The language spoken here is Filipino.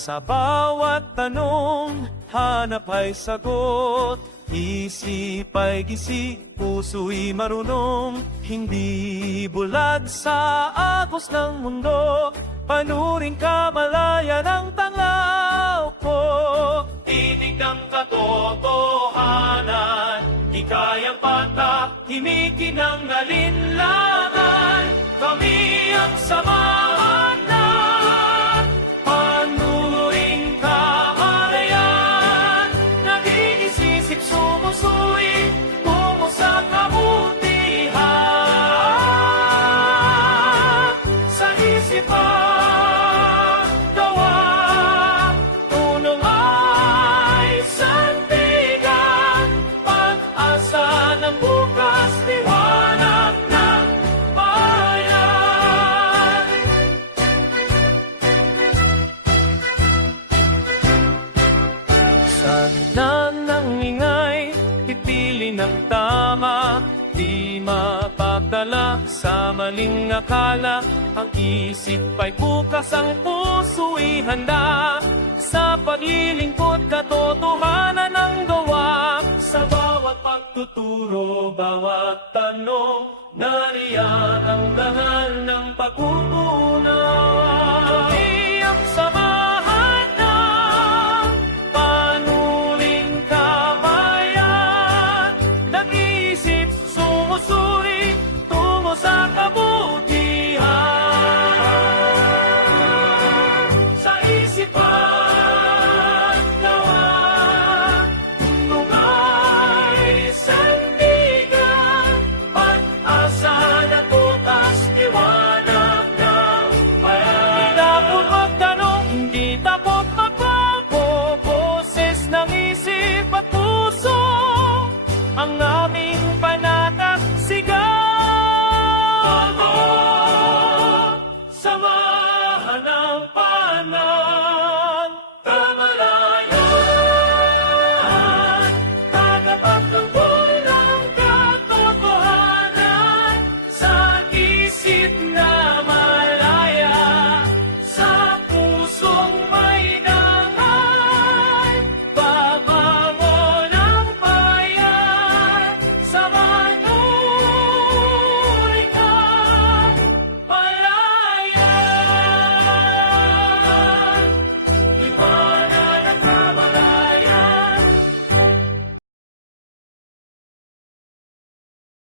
Sa bawat tanong, hanap ay sagot. Isip ay gising, puso'y marunong. Hindi bulag sa agos ng mundo, panuring kamalayan ang tanglaw ko. Tinig ng katotohanan, di kayang patahimikin ng alinlangan. Kami ang samahan na panuring kamalayan. Nag-iisip, sumusuwi, tungo sa kabutihan. Sa isipan, gawa, tunong ay sandigan. Pag-asa ng bukas, liwanag ng bayan. Sa naningay, pipili ng tama, di mapagdala sa maling akala. Ang isip ay bukas, ang puso'y handa sa paglilingkod, katotohanan ng gawa. Sa bawat pagtuturo, bawat tanong, nariyan ang dangal ng pag-uunawa. Iyak samahan na panuring kamalayan. Nag-iisip, sumusuri, tungo sa